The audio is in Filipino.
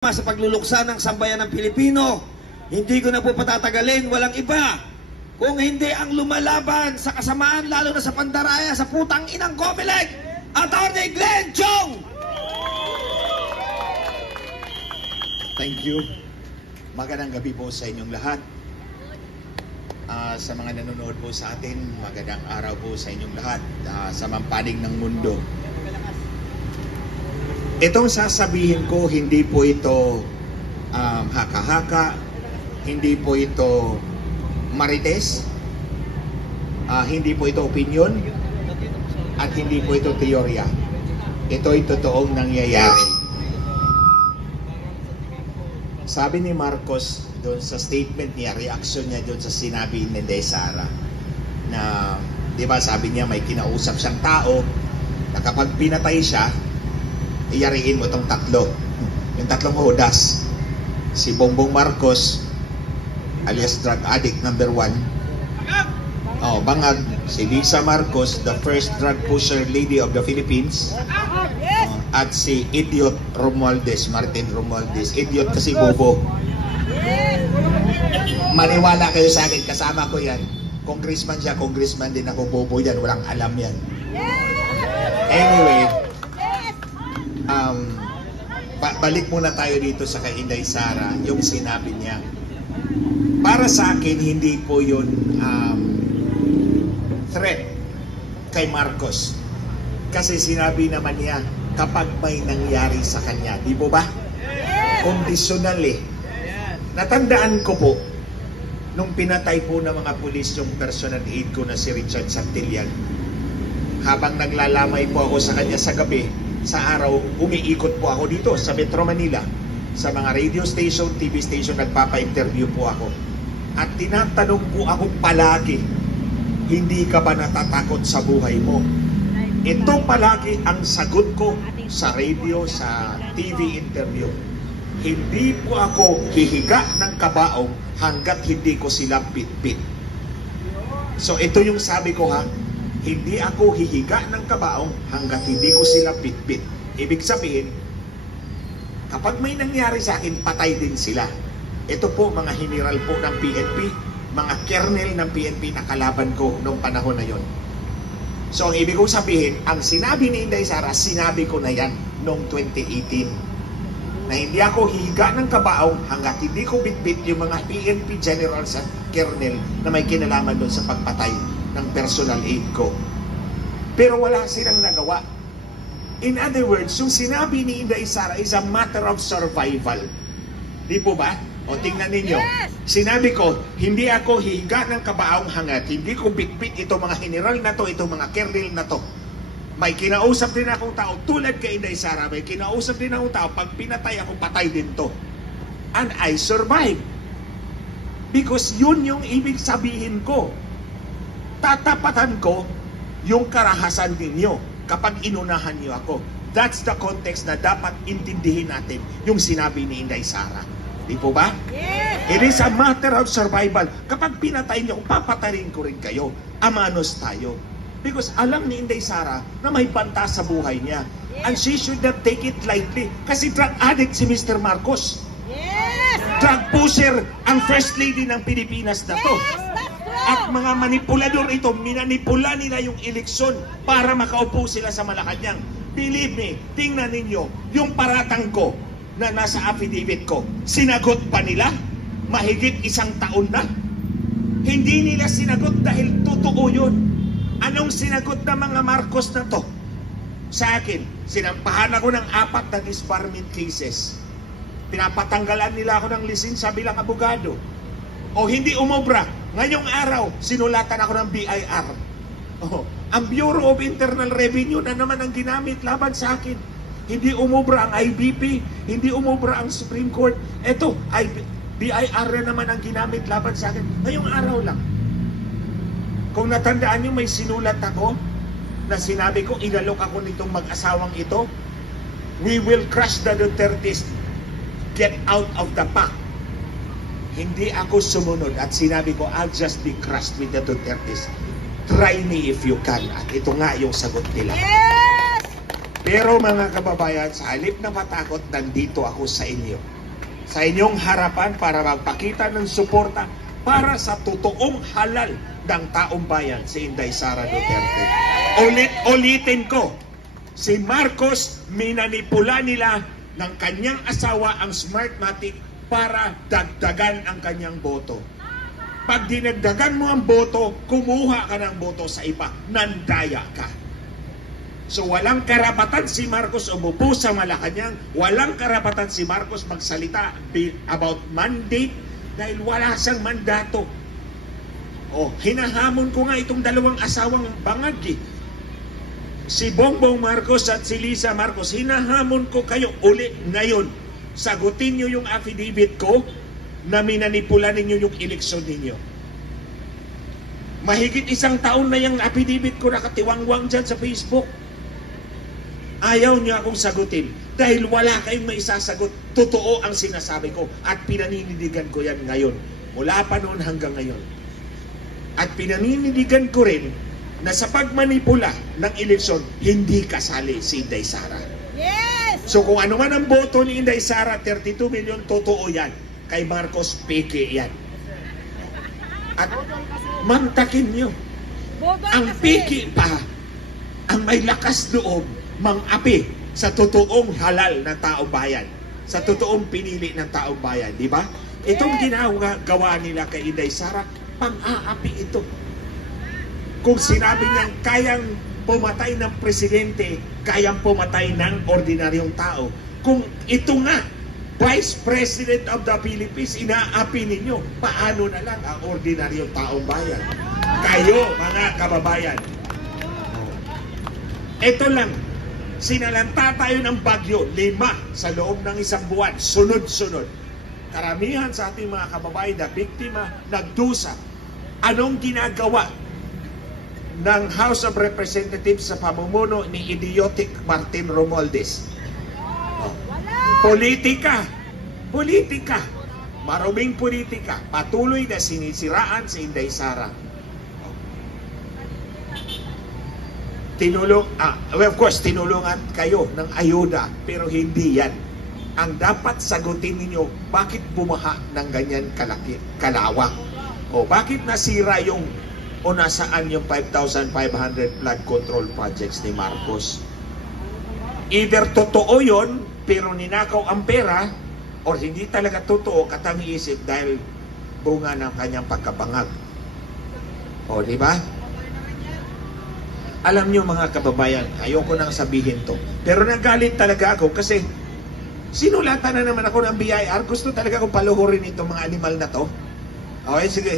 Sa pagluluksa ng sambayan ng Pilipino. Hindi ko na po patatagalin, walang iba kung hindi ang lumalaban sa kasamaan, lalo na sa pandaraya, sa putang inang Comelec, Atty. Glenn Chong! Thank you. Magandang gabi po sa inyong lahat. Sa mga nanonood po sa atin, magandang araw po sa inyong lahat sa mampanig ng mundo. Itong sasabihin ko, hindi po ito haka-haka, hindi po ito marites, hindi po ito opinion, at hindi po ito teorya. Ito'y totoong nangyayari. Sabi ni Marcos doon sa statement niya, reaction niya doon sa sinabi ni Inday Sara, na, di ba sabi niya may kinausap siyang tao na kapag pinatay siya, iyariin mo itong tatlo. Yung tatlong Judas. Si Bongbong Marcos, alias drug addict number 1. Bangag. Si Lisa Marcos, the first drug pusher lady of the Philippines. At si Idiot Romualdez, Martin Romualdez. Idiot kasi bobo. Maniwala kayo sa akin, kasama ko yan. Congressman siya, congressman din ako, bobo yan. Walang alam yan. Anyway, balik muna tayo dito sa kay Inday Sara, yung sinabi niya. Para sa akin, hindi po yun threat kay Marcos. Kasi sinabi naman niya, kapag may nangyari sa kanya, di po ba? Conditional eh. Natandaan ko po, nung pinatay po ng mga pulis yung personal aid ko na si Richard Santillan, habang naglalamay po ako sa kanya sa gabi, sa araw, umiikot po ako dito sa Metro Manila. Sa mga radio station, TV station, nagpapa-interview po ako. At tinatanong po ako palagi, hindi ka ba natatakot sa buhay mo? Ito palagi ang sagot ko sa radio, sa TV interview. Hindi po ako hihiga ng kabaong hanggat hindi ko sila bit-bit. So ito yung sabi ko ha, hindi ako hihiga ng kabaong hanggat hindi ko sila bit-bit. Ibig sabihin, kapag may nangyari sa akin, patay din sila. Ito po mga general po ng PNP, mga kernel ng PNP na kalaban ko noong panahon na yon. So ang ibig kong sabihin, ang sinabi ni Inday Sara, sinabi ko na yan noong 2018. Na hindi ako hihiga ng kabaong hanggat hindi ko bit-bit yung mga PNP generals at kernel na may kinalaman doon sa pagpatay ng personal aid ko. Pero wala silang nagawa. In other words, yung sinabi ni Inday Sara is a matter of survival. Di po ba? O tingnan ninyo. Yes! Sinabi ko, hindi ako hihiga ng kabaong hanggat hindi ko bitbit itong mga general na to, itong mga kernel na to. May kinausap din akong tao, tulad kay Inday Sara, may kinausap din akong tao, pag pinatay ako, patay din to. And I survived. Because yun yung ibig sabihin ko. Tatapatan ko yung karahasan ninyo kapag inunahan niyo ako. That's the context na dapat intindihin natin yung sinabi ni Inday Sara. Di po ba? Yes. It is a matter of survival. Kapag pinatay niyo, papatayin ko rin kayo. Amanos tayo. Because alam ni Inday Sara na may banta sa buhay niya. Yes. And she should not take it lightly. Kasi drug addict si Mr. Marcos. Yes. Drug pusher ang first lady ng Pilipinas na to. Yes. At mga manipulador ito, minanipula nila yung eleksyon para makaupo sila sa Malacanang. Believe me, tingnan ninyo, yung paratang ko na nasa affidavit ko, sinagot pa nila? Mahigit 1 taon na? Hindi nila sinagot dahil totoo yun. Anong sinagot ng mga Marcos na to? Sa akin, sinampahan ako ng 4 na disbarment cases. Pinapatanggalan nila ako ng lisensya bilang abogado. O hindi umobra. Ngayong araw, sinulatan ako ng BIR. Ang Bureau of Internal Revenue na naman ang ginamit laban sa akin. Hindi umobra ang IBP, hindi umobra ang Supreme Court. Ito, BIR na naman ang ginamit laban sa akin. Ngayong araw lang. Kung natandaan nyo, may sinulat ako na sinabi ko, inalok ako nitong mag-asawang ito. We will crush the Dutertes. Get out of the pack. Hindi ako sumunod at sinabi ko, I'll just be crushed with the Dutertes. Try me if you can. At ito nga yung sagot nila. Yes! Pero mga kababayan, sa halip na matakot, nandito ako sa inyo. Sa inyong harapan para magpakita ng suporta para sa totoong halal ng taong bayan, si Inday Sara Duterte. Ulitin ko, si Marcos, minanipula nila ng kanyang asawa ang Smartmatic para dagdagan ang kanyang boto. Pag dinagdagan mo ang boto, kumuha ka ng boto sa iba, nandaya ka. So walang karapatan si Marcos umupo sa Malacanang, walang karapatan si Marcos magsalita about mandate dahil wala siyang mandato. O, hinahamon ko nga itong dalawang asawang bangag eh. Si Bongbong Marcos at si Lisa Marcos, hinahamon ko kayo uli ngayon. Sagutin nyo yung affidavit ko na minanipula ninyo yung eleksyon ninyo. Mahigit 1 taon na yung affidavit ko nakatiwangwang dyan sa Facebook. Ayaw niyo akong sagutin dahil wala kayong maisasagot. Totoo ang sinasabi ko at pinaninindigan ko yan ngayon. Mula pa noon hanggang ngayon. At pinaninindigan ko rin na sa pagmanipula ng eleksyon, hindi kasali si Inday Sara. Yes! So kung ano man ang boto ni Inday Sara, 32 million, totoo yan. Kay Marcos, peke yan. At mantakin nyo. Ang peke pa, ang may lakas loob, mang-api sa totoong halal ng taong bayan, sa totoong pinili ng taong bayan, di ba? Itong ginagawa nila kay Inday Sara, pang-aapi ito. Kung sinabi niyang kayang pumatay ng presidente, kayang pumatay ng ordinaryong tao. Kung ito nga, Vice President of the Philippines, inaapi ninyo, paano na lang ang ordinaryong taong bayan? Kayo, mga kababayan. Ito lang, sinalanta tayo ng bagyo, 5 sa loob ng 1 buwan, sunod-sunod. Karamihan sa ating mga kababayan na biktima, nagdusa. Anong ginagawa ng House of Representatives sa pamumuno ni idiotic Martin Romualdez? Politika. Politika. Maruming politika. Patuloy na sinisiraan si Inday Sara. Of course, tinulungan kayo ng ayuda, pero hindi yan. Ang dapat sagutin ninyo, bakit bumaha ng ganyan kalawak? O bakit nasira yung, o nasaan yung 5,500 flood control projects ni Marcos? Either totoo yon, pero ninakaw ang pera, or hindi talaga totoo, katangiisip dahil bunga ng kanyang pagkabangag. O, di ba? Alam nyo mga kababayan, ayoko nang sabihin to. Pero nagalit talaga ako kasi sinulatan na naman ako ng BIR. Gusto talaga akong paluhurin itong mga animal na to. Okay, sige.